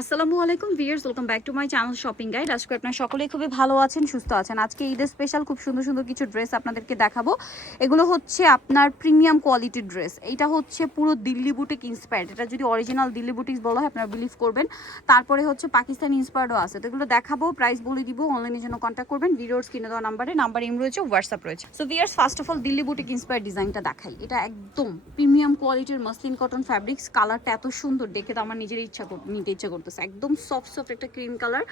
আসসালামু আলাইকুম viewers, welcome back to my channel shopping guide. আজকে আপনারা সকলেই খুবই ভালো আছেন, সুস্থ আছেন। আজকে ঈদের স্পেশাল খুব সুন্দর সুন্দর কিছু ড্রেস আপনাদেরকে দেখাবো। এগুলো হচ্ছে আপনার প্রিমিয়াম কোয়ালিটির ড্রেস। এটা হচ্ছে পুরো দিল্লি বুটিক ইন্সপায়ার্ড। এটা যদি অরিজিনাল দিল্লি বুটিক বলা হয় আপনারা বিলিভ করবেন। তারপরে হচ্ছে পাকিস্তানি ইন্সপায়ার্ডও আছে। তো এগুলো দেখাবো, প্রাইস বলে দিব। অনলাইনের জন্য কন্ট্যাক্ট করবেন ভিডিওর স্ক্রিনে দেওয়া নাম্বার ইম রয়েছে, হোয়াটসঅ্যাপ রয়েছে। So viewers, first of all Delhi boutique inspired ডিজাইনটা দেখাই। এটা একদম প্রিমিয়াম কোয়ালিটির মাসলিন কটন ফ্যাব্রিক্স। কালারটা এত সুন্দর, দেখে তো আমার নিজের নিতে ইচ্ছা করতেছে। একদম সফট একটা ক্রিম কালার।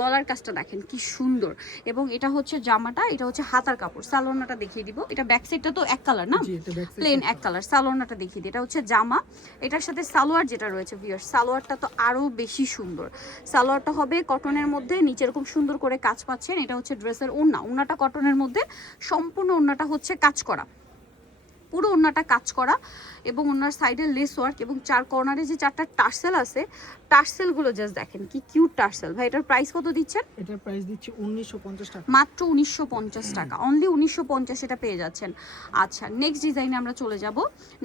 গলার কাজটা দেখেন কি সুন্দর। এবং এটা হচ্ছে জামাটা, এটা হচ্ছে হাতার কাপড়। সালোয়ারটা দেখিয়ে দিব। এটা ব্যাক সাইডটা তো এক কালার না, প্লেন এক কালার। সালোয়ারটা দেখিয়ে দিই। এটা হচ্ছে জামা, এটার সাথে সালোয়ার যেটা রয়েছে ভিউয়ার্স, সালোয়ারটা তো আরো বেশি সুন্দর। সালোয়ারটা হবে কটনের মধ্যে, নিচে এরকম সুন্দর করে কাজ পাচ্ছেন। এটা হচ্ছে ড্রেসের ওড়নাটা কটনের মধ্যে, সম্পূর্ণ ওড়নাটা হচ্ছে কাজ করা, পুরো ওড়নাটা কাজ করা। এবং ওনার সাইডে লেস ওয়ার্ক এবং চার কর্নারে যে চারটা টার্সেল আছে, টার্সেলগুলো জাস্ট দেখেন কি কিউট টার্সেল। ভাই এটার প্রাইস কত দিচ্ছেন? এটার প্রাইস দিচ্ছি 1950 টাকা, মাত্র 1950 টাকা, অনলি 1950 এটা পেয়ে যাচ্ছেন। আচ্ছা, নেক্সট ডিজাইনে আমরা চলে যাব।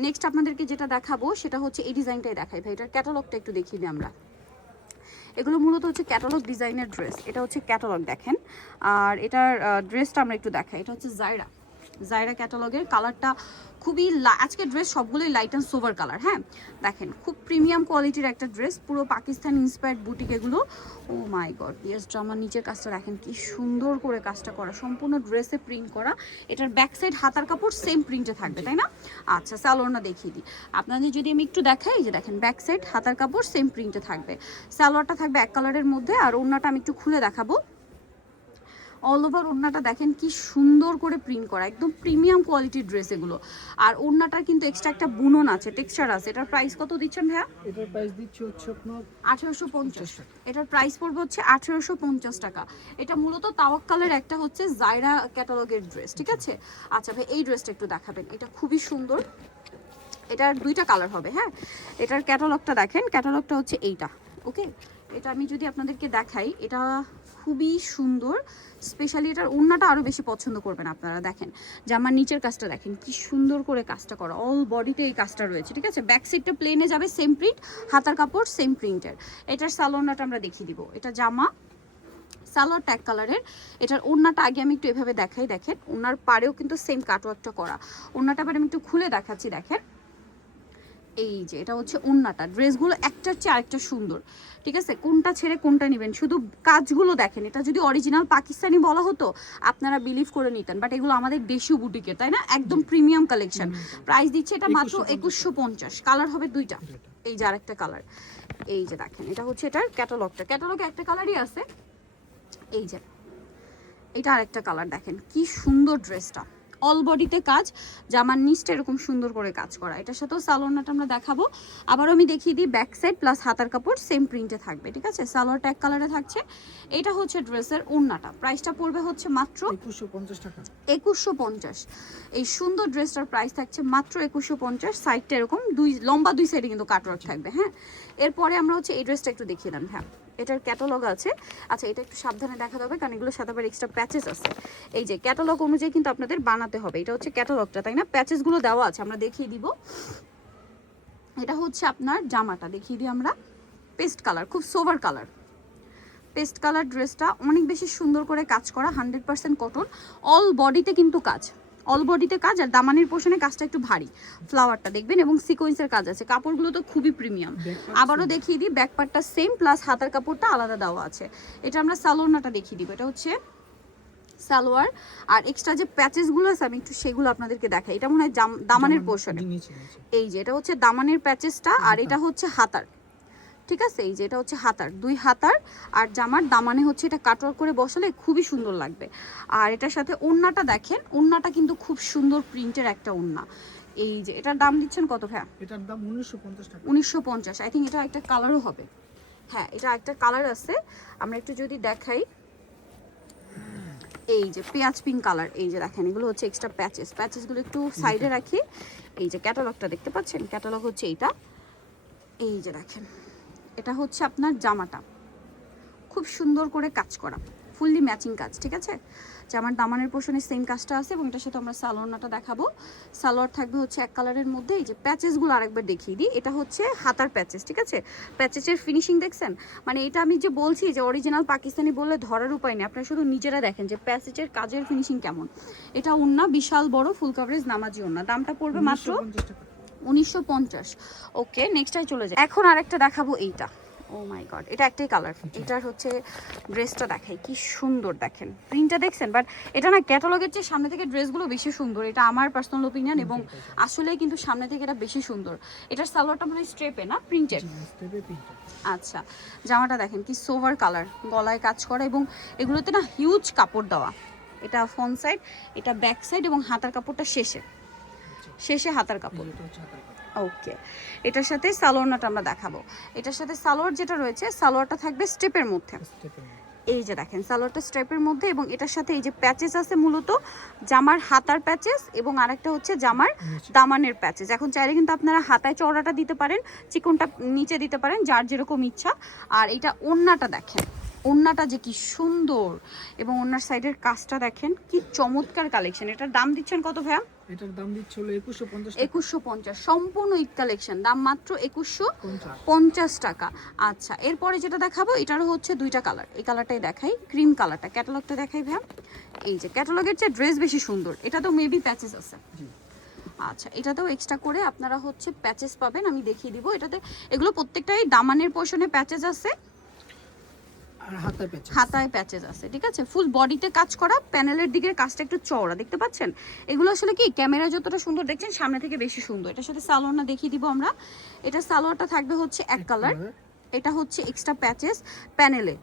নেক্সট আপনাদেরকে যেটা দেখাবো সেটা হচ্ছে এই ডিজাইনটাই দেখাই। ভাই এটার ক্যাটালগটা একটু দেখিয়ে দিই আমরা। এগুলো মূলত হচ্ছে ক্যাটালগ ডিজাইনের ড্রেস। এটা হচ্ছে ক্যাটালগ দেখেন। আর এটার ড্রেসটা আমরা একটু দেখাই। এটা হচ্ছে জায়রা ক্যাটালগের। কালারটা খুবই আজকে ড্রেস সবগুলোই লাইট অ্যান্ড সোভার কালার। হ্যাঁ দেখেন, খুব প্রিমিয়াম কোয়ালিটির একটা ড্রেস, পুরো পাকিস্তান ইন্সপায়ার্ড বুটিক এগুলো। ও মাই গড, পিএস ড্রামার নিচের কাজটা দেখেন কি সুন্দর করে কাজটা করা, সম্পূর্ণ ড্রেসে প্রিন্ট করা। এটার ব্যাক সাইড হাতার কাপড় সেম প্রিন্টে থাকবে, তাই না? আচ্ছা, সালোয়ারটা দেখিয়ে দিই আপনাদের, যদি আমি একটু দেখাই। যে দেখেন ব্যাক সাইড হাতার কাপড় সেম প্রিন্টে থাকবে। সালোয়ারটা থাকবে এক কালারের মধ্যে। আর ওড়নাটা আমি একটু খুলে দেখাবো। অল ওভার ওড়নাটা দেখেন কি সুন্দর করে প্রিন্ট করা, একদম প্রিমিয়াম কোয়ালিটির ড্রেস এগুলো। আর ওড়নাটার কিন্তু এক্সট্রা একটা বুনন আছে, টেক্সচার আছে। এটার প্রাইস কত দিচ্ছেন ভাইয়া? এটার প্রাইস দিচ্ছি হচ্ছে আপনার 1850 টাকা। এটার প্রাইস পড়বে হচ্ছে 1850 টাকা। এটা মূলত তাওয়াক্কালের একটা হচ্ছে জায়রা ক্যাটালগের ড্রেস, ঠিক আছে? আচ্ছা ভাই, এই ড্রেসটা একটু দেখাবেন। এটা খুবই সুন্দর। এটার দুইটা কালার হবে। হ্যাঁ, এটার ক্যাটালগটা দেখেন। ক্যাটালগটা হচ্ছে এইটা। ওকে, এটা আমি যদি আপনাদেরকে দেখাই, এটা খুবই সুন্দর। স্পেশালি এটার ওড়নাটা আরও বেশি পছন্দ করবেন আপনারা। দেখেন জামার নিচের কাজটা দেখেন কি সুন্দর করে কাজটা করা, অল বডিতে এই কাজটা রয়েছে, ঠিক আছে? ব্যাক সাইডটা প্লেনে যাবে, সেম প্রিন্ট, হাতার কাপড় সেম প্রিন্টের। এটার সালোয়ারটা আমরা দেখিয়ে দিব। এটা জামা, সালোয়ার ট্যাগ কালারের। এটার ওড়নাটা আগে আমি একটু এভাবে দেখাই। দেখেন ওড়নার পাড়েও কিন্তু সেম কাটওয়ার্কটা করা। ওড়নাটা আবার আমি একটু খুলে দেখাচ্ছি। দেখেন এই যে এটা হচ্ছে ওড়নাটা। ড্রেসগুলো একটার চেয়ে আরেকটা সুন্দর, ঠিক আছে? কোনটা ছেড়ে কোনটা নেবেন, শুধু কাজগুলো দেখেন। এটা যদি অরিজিনাল পাকিস্তানি বলা হতো আপনারা বিলিভ করে নিতেন, বাট এগুলো আমাদের দেশীয় বুটিকের, তাই না? একদম প্রিমিয়াম কালেকশন। প্রাইস দিচ্ছে এটা মাত্র 2150। কালার হবে দুইটা। এই যে আরেকটা কালার, এই যে দেখেন, এটা হচ্ছে এটার ক্যাটালগে একটা কালারই আছে। এই যে এটা আরেকটা কালার, দেখেন কি সুন্দর ড্রেসটা। অল বডিতে কাজ, জামার নিচটা এরকম সুন্দর করে কাজ করা। এটার সাথেও সালোয়ারটা আমরা দেখাবো। আবারও আমি দেখিয়ে দিই, ব্যাক সাইড প্লাস হাতার কাপড় সেম প্রিন্টে থাকবে, ঠিক আছে? সালোয়ারটা এক কালারে থাকছে। এটা হচ্ছে ড্রেসের ওড়নাটা। প্রাইসটা পড়বে হচ্ছে মাত্র 2150 টাকা। 2150। এই সুন্দর ড্রেসটার প্রাইস থাকছে মাত্র 2150। সাইডটা এরকম লম্বা দুই সাইডে কিন্তু কাটওয়ার্ক থাকবে। হ্যাঁ, এরপরে আমরা হচ্ছে এই ড্রেসটা একটু দেখিয়ে দিলাম। হ্যাঁ, এটার ক্যাটালগ আছে। আচ্ছা, এটা একটু সাবধানে দেখা যাবে কারণ এগুলোর সাথে আবার এক্সট্রা প্যাচেস আছে। এই যে ক্যাটালগ অনুযায়ী কিন্তু আপনাদের বানাতে হবে। এটা হচ্ছে ক্যাটালগটা, তাই না? প্যাচেসগুলো দেওয়া আছে, আমরা দেখিয়ে দিব। এটা হচ্ছে আপনার জামাটা, দেখিয়ে দিই আমরা। পেস্ট কালার, খুব সোভার কালার, পেস্ট কালার। ড্রেসটা অনেক বেশি সুন্দর করে কাজ করা, 100% কটন। অল বডিতে কিন্তু কাজ, অল বডিতে কাজ। আর দামানের পোর্শনে কাজটা একটু ভারী, ফ্লাওয়ারটা দেখবেন, এবং সিকোয়েন্সের কাজ আছে। কাপড়গুলো তো খুবই প্রিমিয়াম। আবারও দেখিয়ে দিই, ব্যাক পার্টটা সেম প্লাস হাতার কাপড়টা আলাদা দেওয়া আছে। এটা আমরা সালোয়ারটা দেখিয়ে দিব। এটা হচ্ছে সালোয়ার। আর এক্সট্রা যে প্যাচেসগুলো আছে আমি একটু সেগুলো আপনাদেরকে দেখাই। এটা মনে হয় দামানের পোর্শনে। এই যে এটা হচ্ছে দামানের প্যাচেসটা, আর এটা হচ্ছে হাতার, ঠিক আছে? এই যে এটা হচ্ছে হাতার, দুই হাতার। আর জামার দামানে হচ্ছে এটা কাটওয়ার্ক করে বসালে খুবই সুন্দর লাগবে। আর এটার সাথে ওড়নাটা দেখেন, ওড়নাটা কিন্তু খুব সুন্দর প্রিন্টের একটা ওড়না। এই যে এটার দাম দিচ্ছেন কত ভাইয়া? এটার দাম 1950 টাকা। 1950। আই থিঙ্ক এটা একটা কালারও হবে। হ্যাঁ, এটা একটা কালার আছে। আমরা একটু যদি দেখাই, এই যে পেঁয়াজ পিঙ্ক কালার। এই যে দেখেন, এগুলো হচ্ছে এক্সট্রা প্যাচেসগুলো একটু সাইডে রাখি। এই যে ক্যাটালগটা দেখতে পাচ্ছেন, ক্যাটালগ হচ্ছে এইটা। এই যে দেখেন, এটা হচ্ছে আপনার জামাটা, খুব সুন্দর করে কাজ করা। ফুললি ম্যাচিং কাজ, ঠিক আছে? জামার দামানের পোর্শনে সেম কাজটা আছে এবং এটার সাথে আমরা সালোয়ারটা দেখাবো। সালোয়ার থাকবে হচ্ছে এক কালারের মধ্যে। এই যে প্যাচেসগুলো আরেকবার দেখিয়ে দিই, এটা হচ্ছে হাতার প্যাচেস, ঠিক আছে? প্যাচেসের ফিনিশিং দেখছেন, মানে এটা আমি যে বলছি যে অরিজিনাল পাকিস্তানি বললে ধরার উপায় নেই, আপনারা শুধু নিজেরা দেখেন যে প্যাচেসের কাজের ফিনিশিং কেমন। এটা ওন্না বিশাল বড় ফুল কভারেজ নামাজি ওন্না, দামটা পড়বে মাত্র 1950 টাকা। 1950। ওকে, নেক্সটটাই চলে যায়। এখন আরেকটা দেখাবো, এইটা ও মাই গড, এটা একটাই কালার। এটার হচ্ছে ড্রেসটা দেখাই, কি সুন্দর দেখেন, প্রিন্টটা দেখছেন। বাট এটা না ক্যাটালগের চেয়ে সামনে থেকে ড্রেসগুলো বেশি সুন্দর, এটা আমার পার্সোনাল ওপিনিয়ন, এবং আসলে কিন্তু সামনে থেকে এটা বেশি সুন্দর। এটার সালোয়ারটা মানে স্ট্রেপে না প্রিন্টেড। আচ্ছা, জামাটা দেখেন কি সোভার কালার, গলায় কাজ করা, এবং এগুলোতে না হিউজ কাপড় দেওয়া। এটা ফ্রন্ট সাইড, এটা ব্যাক সাইড, এবং হাতার কাপড়টা শেষে হাতার কাপড়। ওকে, এটার সাথে সালোয়ারটা আমরা দেখাবো। এটার সাথে সালোয়ার যেটা রয়েছে, সালোয়ারটা থাকবে স্টেপের মধ্যে। এই যে দেখেন সালোয়ারটা স্টেপের মধ্যে, এবং এটার সাথে এই যে প্যাচেস আছে, মূলত জামার হাতার প্যাচেস এবং আরেকটা হচ্ছে জামার দামানের প্যাচেস। এখন চাইলে কিন্তু আপনারা হাতায় চওড়াটা দিতে পারেন, চিকনটা নিচে দিতে পারেন, যার যেরকম ইচ্ছা। আর এটা ওড়নাটা দেখেন, ওড়নাটা যে কি সুন্দর, এবং ওড়নার সাইডের কাজটা দেখেন কি চমৎকার কালেকশন। এটার দাম দিচ্ছেন কত ভাইয়া? এটার দাম দিচ্ছে হলো 2150 টাকা। 2150, সম্পূর্ণ ঈদ কালেকশন, দাম মাত্র 2150 টাকা। আচ্ছা, এরপরে যেটা দেখাবো, এটারও হচ্ছে দুইটা কালার। এই কালারটাই দেখাই, ক্রিম কালারটা। ক্যাটালগটা দেখাই ভাইয়া। এই যে ক্যাটালগের চেয়ে ড্রেস বেশি সুন্দর। এটা তো মেবি প্যাচেস আছে। আচ্ছা, এটাতেও এক্সট্রা করে আপনারা হচ্ছে প্যাচেস পাবেন, আমি দেখিয়ে দিব। এটাতে এগুলো প্রত্যেকটাই দামানের পোর্শনে প্যাচেস আছে, আর হাতায় প্যাচেস আছে, ঠিক আছে? ফুল বডিতে কাজ করা, প্যানেলের দিকের কাজটা একটু চওড়া, দেখতে পাচ্ছেন? এগুলো আসলে কি ক্যামেরা যতটা সুন্দর দেখছেন, সামনে থেকে বেশি সুন্দর। এটার সাথে সালোয়ারটা দেখিয়ে দিব আমরা। এটা সালোয়ারটা থাকবে হচ্ছে এক কালার, এটা হচ্ছে এক্সট্রা প্যাচেস প্যানেলে,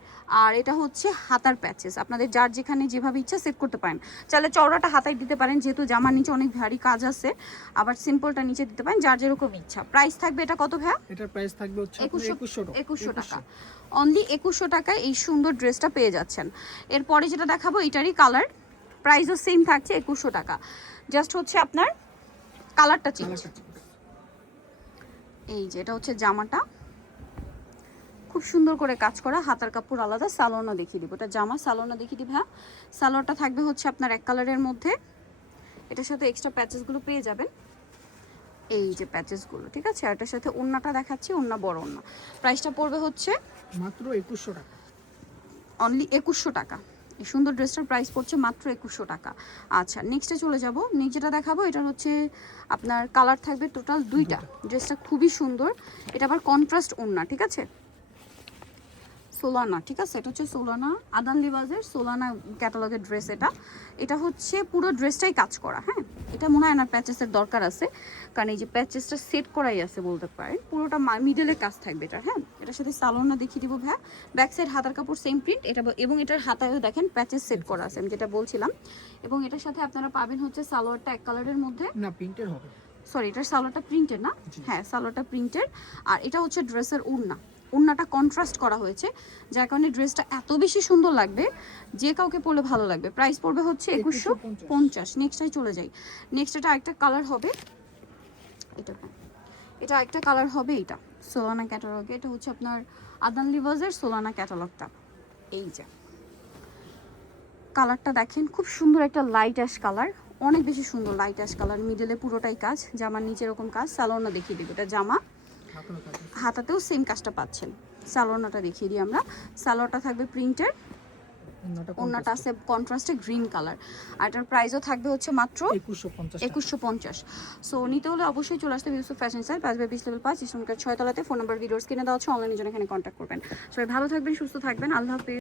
আর এটা হচ্ছে হাতার প্যাচেস। আপনাদের যার যেখানে যেভাবে ইচ্ছা সেট করতে পারেন। চাইলে চওড়াটা হাতায় দিতে পারেন, যেহেতু জামার নিচে অনেক ভারী কাজ আছে, আবার সিম্পলটা নিচে দিতে পারেন, যার যেরকম ইচ্ছা। প্রাইস থাকবে এটা কত ভাইয়া? এটার প্রাইস থাকবে হচ্ছে 2100 টাকা। অনলি 2100 টাকায় এই সুন্দর ড্রেসটা পেয়ে যাচ্ছেন। এরপরে যেটা দেখাবো, এটারই কালার, প্রাইসও সেম থাকছে 2100 টাকা। জাস্ট হচ্ছে আপনার কালারটা চেঞ্জ। এই যে এটা হচ্ছে জামাটা, খুব সুন্দর করে কাজ করা, হাতার কাপড় আলাদা। সালোয়ারটা দেখিয়ে দিব, এটা জামা, সালোয়ারটা দেখিয়ে দিব। হ্যাঁ, সালোয়ারটা থাকবে হচ্ছে আপনার এক কালারের মধ্যে। এটার সাথে এক্সট্রা প্যাচেসগুলো পেয়ে যাবেন, এই যে প্যাচেসগুলো, ঠিক আছে? আর এটার সাথে ওড়নাটা দেখাচ্ছি, ওড়না বড় ওড়না। প্রাইসটা পড়বে হচ্ছে মাত্র 2100 টাকা, অনলি 2100 টাকা। এই সুন্দর ড্রেসটার প্রাইস পড়ছে মাত্র 2100 টাকা। আচ্ছা, নেক্সটে চলে যাব। নেক্সট যেটা দেখাবো, এটা হচ্ছে আপনার কালার থাকবে টোটাল দুইটা। ড্রেসটা খুবই সুন্দর, এটা আবার কন্ট্রাস্ট ওড়না, ঠিক আছে? সোলানা, ঠিক আছে? এটা হচ্ছে সোলানা, আদান লিবাজের সোলানা ক্যাটালগের ড্রেস। এটা হচ্ছে পুরো ড্রেসটাই কাজ করা। হ্যাঁ, এটা মনে হয় না প্যাচেসের দরকার আছে, কারণ এই যে প্যাচেসটা সেট করাই আছে বলতে পারেন। পুরোটা মিডলে কাজ থাকবে এটা। হ্যাঁ, এটার সাথে সালোয়ারটা দেখিয়ে দিব ভাইয়া। ব্যাক সাইড হাতার কাপড় সেম প্রিন্ট, এটা এবং এটার হাতায়ও দেখেন প্যাচেস সেট করা আছে, আমি যেটা বলছিলাম। এবং এটার সাথে আপনারা পাবেন হচ্ছে সালোয়ারটা এক কালারের মধ্যে, না প্রিন্টের হবে, সরি এটার সালোয়ারটা প্রিন্টের না, হ্যাঁ সালোয়ারটা প্রিন্টের। আর এটা হচ্ছে ড্রেসের ওড়না, ওড়নাটা কন্ট্রাস্ট করা হয়েছে, যার কারণে ড্রেসটা এত বেশি সুন্দর লাগবে, যে কাউকে পরলে ভালো লাগবে। প্রাইস পড়বে হচ্ছে 2150। নেক্সটটাই চলে যাই। নেক্সট এটা আরেকটা কালার হবে, এটা একটা কালার হবে, এটা সোলানা ক্যাটালগে। এটা হচ্ছে আপনার আদান লিভার্সের সোলানা ক্যাটালগটা। এই যে কালারটা দেখেন, খুব সুন্দর একটা লাইট অ্যাশ কালার, অনেক বেশি সুন্দর লাইট অ্যাশ কালার। মিডলে পুরোটাই কাজ, জামার নিচে এরকম কাজ। সালোয়ারটা দেখিয়ে দিব, এটা জামা, হাতাতেও সেম কাজটা পাচ্ছেন। সালোয়ারটা দেখিয়ে দিই আমরা। সালোয়ারটা থাকবে প্রিন্টের, ওড়নাটা আছে কন্ট্রাস্টে গ্রিন কালার, আর এটার প্রাইসও থাকবে হচ্ছে মাত্র 2150। সো নিতে হলে অবশ্যই চলে আসতে ইউসুফ ফ্যাশন স্টাইল, 5/20 লেভেল 5, ইসলামকার 6 তলাতে। ফোন নাম্বার ভিডিওস কিনে দেওয়া হচ্ছে, অনলাইনে জন্য এখানে কন্ট্যাক্ট করবেন। সবাই ভালো থাকবেন, সুস্থ থাকবেন, আল্লাহ হাফেজ।